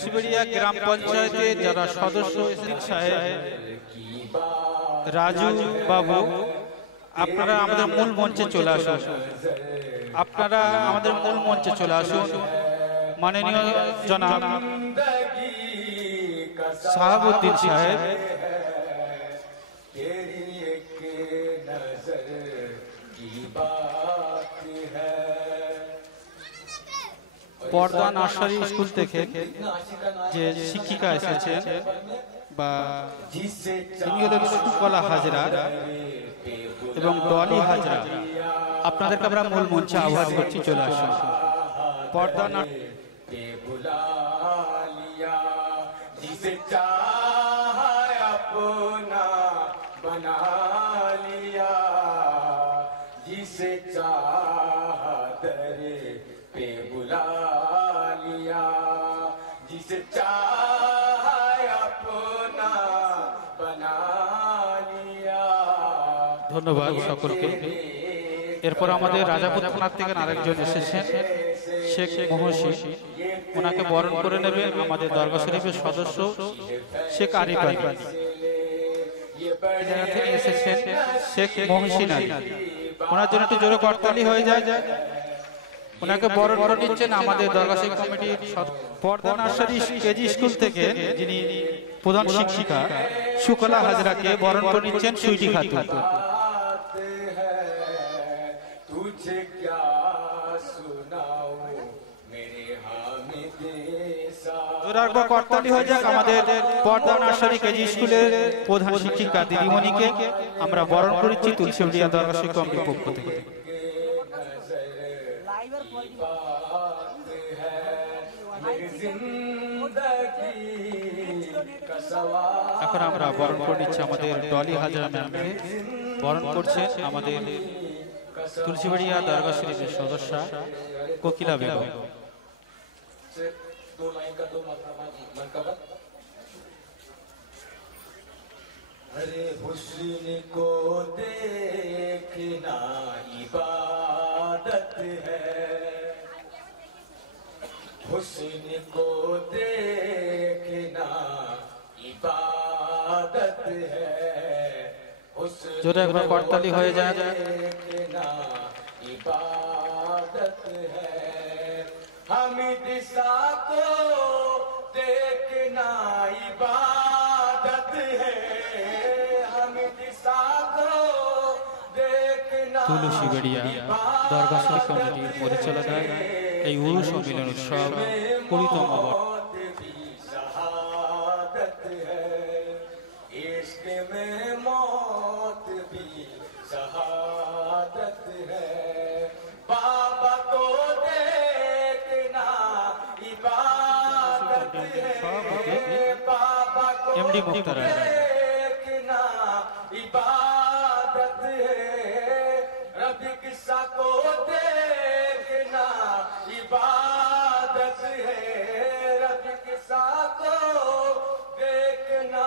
তুলসীবাড়িয়া গ্রাম পঞ্চায়েতের যারা সদস্য সাহেব রাজু বাবু, আপনারা আমাদের মূল মঞ্চে চলে আসুন। আপনারা আমাদের মূল মঞ্চে চলে আসুন। মাননীয় জনাব শাহাবুদ্দিন সাহেব, পর্দা নার্সারি স্কুল থেকে যে শিক্ষিকা এসেছেন বা তিনি হলেন সুকলা হাজরা এবং ডলি হাজরা, আপনাদেরকে আমরা মূল মঞ্চে আহ্বান করছি, চলে আসুন। পর্দা ধন্যবাদ সকলকে। এরপর আমাদের রাজাপুর থানার থেকে আরেকজন এসেছেন শেখ মহসিন, ওনাকে বরণ করে নেবে আমাদের দরগা শরীফের সদস্য শেখ আরিফ আলী। জায়গা থেকে এসেছেন শেখ মহসিন আলী, ওনার জন্য একটু জোরে করতালি হয়ে যায়। ওনাকে বরণ করে নিচ্ছেন আমাদের দরগা শরীফ কমিটির পর্দা নার্সারি কেজি স্কুল থেকে যিনি প্রধান শিক্ষিকা সুকলা হাজরাকে বরণ করে নিচ্ছেন সুইটি খাতুন। করতালি হয়ে যাক আমাদের পর্দা নার্সারি কেজি স্কুলের প্রধান শিক্ষিকা দিদিমণিকে আমরা বরণ করেছি তুলসীবাড়িয়া দরগা শরীফ কমিটির পক্ষ থেকে। এখন আমরা বরণ করে নিচ্ছি আমাদের ডলি হাজরা ম্যামকে, বরণ করছে আমাদের তুলসীবাড়িয়া দরগা শরীফের সদস্য কোকিলা বেগম। अरे हुस्न को देखना इबादत है, हुस्न को देखना इबादत है, जोरे एक बार करताली हो जाए। देखना इबादत है, हामिद सा को देखना इबादत है, তুলসীবাড়িয়া দরগা শরীফ কমিটির পরিচালনায় এই উরুস ও মিলন উৎসব 20তম एमडी मुख्तार इबादत है, रब किस्सा को देखना इबादत है, रब किस्सा को देखना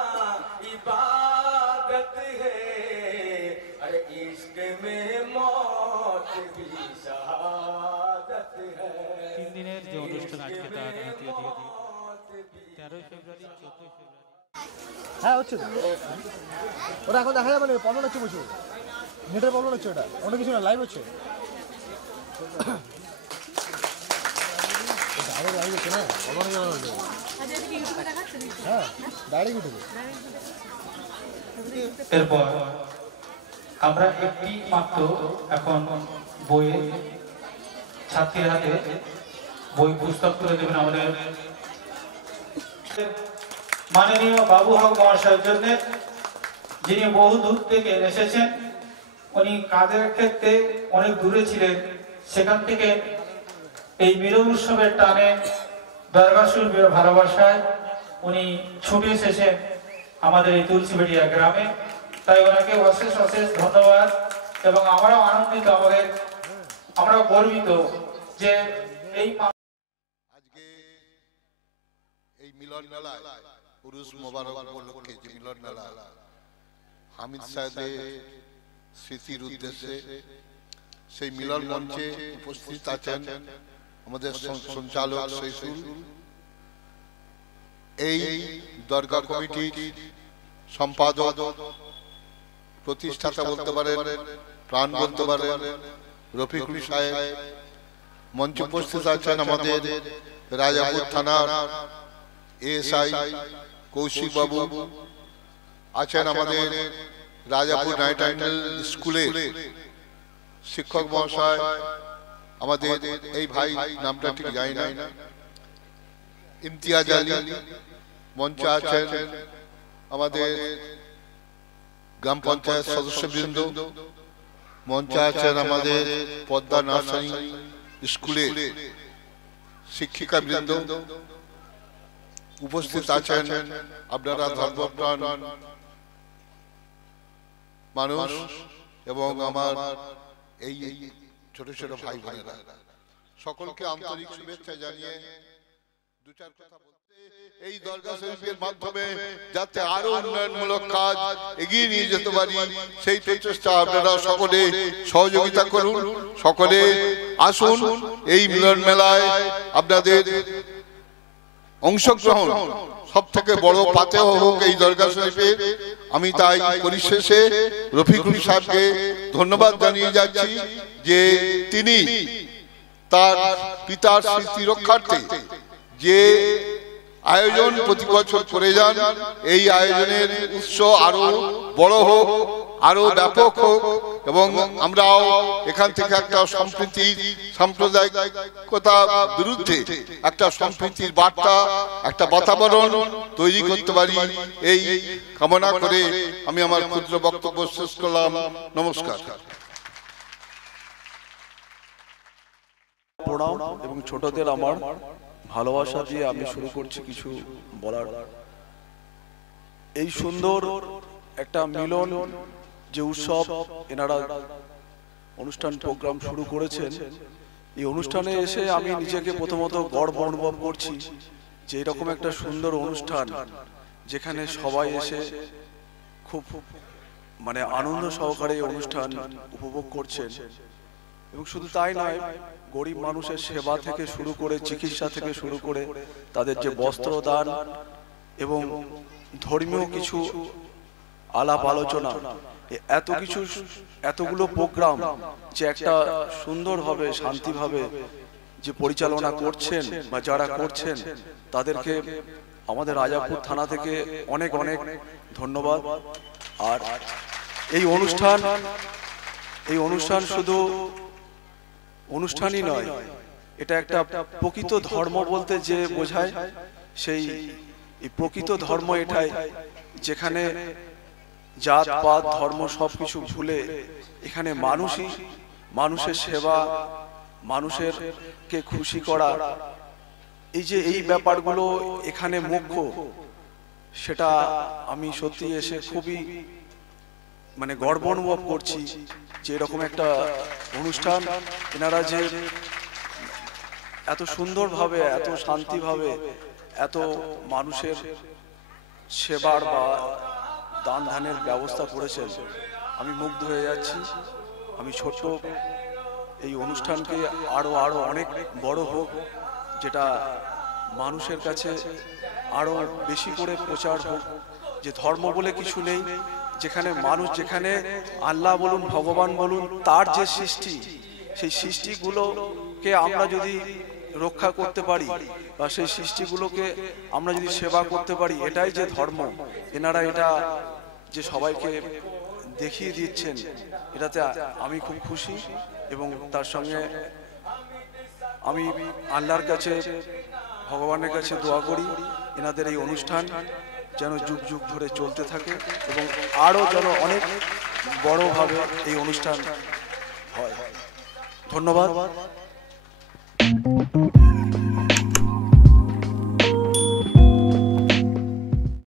इबादत है, अरे इश्क में मौत भी शहादत है। 3 দিনের যে অনুষ্ঠান আজকে তার দ্বিতীয় দিন 13 ফেব্রুয়ারি 14 ফেব্রুয়ারি। হ্যাঁ হচ্ছে তো, ওটা এখন দেখা যাবে না, প্রবলেম হচ্ছে প্রচুর, নেটের প্রবলেম হচ্ছে, ওটা অন্য কিছু না, লাইভ হচ্ছে, লাইভ হচ্ছে না, হ্যাঁ ডাইরেক্ট ইউটিউবে। এরপর আমরা একটি মাত্র এখন বইয়ে ছাত্রীর হাতে বই পুস্তক তুলে দেবেন আমাদের মাননীয় বাবু হক মহাশয়ের জন্য, যিনি বহু দূর থেকে এসেছেন। উনি কাজের ক্ষেত্রে অনেক দূরে ছিলেন, সেখান থেকে এই মিলন উৎসবের টানে দরগা শরীফের ভালোবাসায় উনি ছুটে এসেছেন আমাদের এই তুলসীবাড়িয়া গ্রামে। তাই ওনাকে অশেষ অশেষ ধন্যবাদ এবং আমরাও আনন্দিত, আমরা গর্বিত যে এই আজকে এই মিলন মেলায় উরুস মোবারক উপলক্ষে যে মিলন মেলা হামিদ সাহেবের স্মৃতির উদ্দেশ্যে সেই মিলন মঞ্চে উপস্থিত আছেন আমাদের সঞ্চালক শৈশুল এই দরগা কমিটির সম্পাদক প্রতিষ্ঠাতা বলতে পারেন, প্রাণ বলতে পারেন রফিকুল সাহেব। মঞ্চে উপস্থিত আছেন আমাদের রাজাপুর থানার এএসআই কৌশিক বাবু, আছেন আমাদের রাজাপুর নাইটাইটেল স্কুলের শিক্ষক মহাশয়, আমাদের এই ভাই নামটা ঠিক জানি না, ইমতিয়াজ আলী। মঞ্চে আছেন আমাদের গ্রাম পঞ্চায়েত সদস্যবৃন্দ, মঞ্চে আছেন আমাদের পদ্মা নার্সারি স্কুলের শিক্ষিকাবৃন্দ, উপস্থিত আছেন আপনারা ধর্মপ্রাণ মানুষ এবং আমার এই ছোট ছোট ভাই বোনেরা, সকলকে আন্তরিক শুভেচ্ছা জানিয়ে দু চার কথা বলতে, এই দরগা শরীফের মাধ্যমে যাতে আরো উন্নয়নমূলক কাজ এগিয়ে নিয়ে যেতে পারি সেই প্রচেষ্টা আপনারা সকলে সহযোগিতা করুন। সকলে আসুন এই মিলন মেলায়, আপনাদের অংশগ্রহণ সব থেকে বড় পাতেহ হোক এই দরগা শরীফে। আমি তাই পরিশেষে রফিকুল সাহেবকে ধন্যবাদ জানিয়ে যাচ্ছি যে তিনি তার পিতার স্মৃতি রক্ষার্থে যে আয়োজন প্রতি বছর করে যান, এই আয়োজনের উৎস আরো বড় হোক, আরো ব্যাপক হোক এবং আমরাও এখান থেকে একটা সম্প্রীতি, সাম্প্রদায়িকতা বিরুদ্ধে একটা সম্প্রীতির বার্তা, একটা বাতাবরণ তৈরি করতে পারি, এই কামনা করে আমি আমার ক্ষুদ্র বক্তব্য শেষ করলাম। নমস্কার। প্রণাম এবং ছোটদের আমার ভালোবাসা দিয়ে আমি শুরু করছি কিছু বলার। এই সুন্দর একটা মিলন যে উৎসব এনারা অনুষ্ঠান প্রোগ্রাম শুরু করেছেন, এই অনুষ্ঠানে এসে আমি নিজেকে প্রথমত গর্ব অনুভব করছি যে এরকম একটা সুন্দর অনুষ্ঠান যেখানে সবাই এসে খুব মানে আনন্দ সহকারে অনুষ্ঠান উপভোগ করছেন। এবং শুধু তাই নয়, গরিব মানুষের সেবা থেকে শুরু করে চিকিৎসা থেকে শুরু করে তাদের যে বস্ত্রদান এবং ধর্মীয় কিছু আলাপ আলোচনা, এত কিছু এতগুলো প্রোগ্রাম যে একটা সুন্দরভাবে শান্তিভাবে যে পরিচালনা করছেন বা যারা করছেন তাদেরকে আমাদের রাজাপুর থানা থেকে অনেক অনেক ধন্যবাদ। আর এই অনুষ্ঠান শুধু অনুষ্ঠানই নয়, এটা একটা প্রকৃত ধর্ম বলতে যে বোঝায় সেই প্রকৃত ধর্ম এটাই, যেখানে জাত পাত ধর্ম সবকিছু ভুলে এখানে মানুষই মানুষের সেবা, মানুষের কে খুশি করা, এই যে এই ব্যাপারগুলো এখানে মুখ্য, সেটা আমি সত্যি এসে খুবই মানে গর্ব অনুভব করছি যে এরকম একটা অনুষ্ঠান এনারা যে এত সুন্দরভাবে, এত শান্তিভাবে, এত মানুষের সেবার বা দান ধ্যানের ব্যবস্থা করেছেন, আমি মুগ্ধ হয়ে যাচ্ছি। আমি ছোট এই অনুষ্ঠানকে আরো অনেক বড় হোক, যেটা মানুষের কাছে আরো বেশি করে প্রচার হোক যে ধর্ম বলে কিছু নেই, যেখানে মানুষ, যেখানে আল্লাহ বলুন, ভগবান বলুন, তার যে সৃষ্টি, সেই সৃষ্টিগুলোকে আমরা যদি রক্ষা করতে পারি বা সেই সৃষ্টিগুলোকে আমরা যদি সেবা করতে পারি, এটাই যে ধর্ম। এনারা এটা যে সবাইকে দেখিয়ে দিচ্ছেন, এটাতে আমি খুব খুশি এবং তার সঙ্গে আমি আল্লাহর কাছে, ভগবানের কাছে দোয়া করি এনাদের এই অনুষ্ঠান যেন যুগ যুগ ধরে চলতে থাকে এবং আরো যেন অনেক বড়ভাবে এই অনুষ্ঠান হয়। ধন্যবাদ।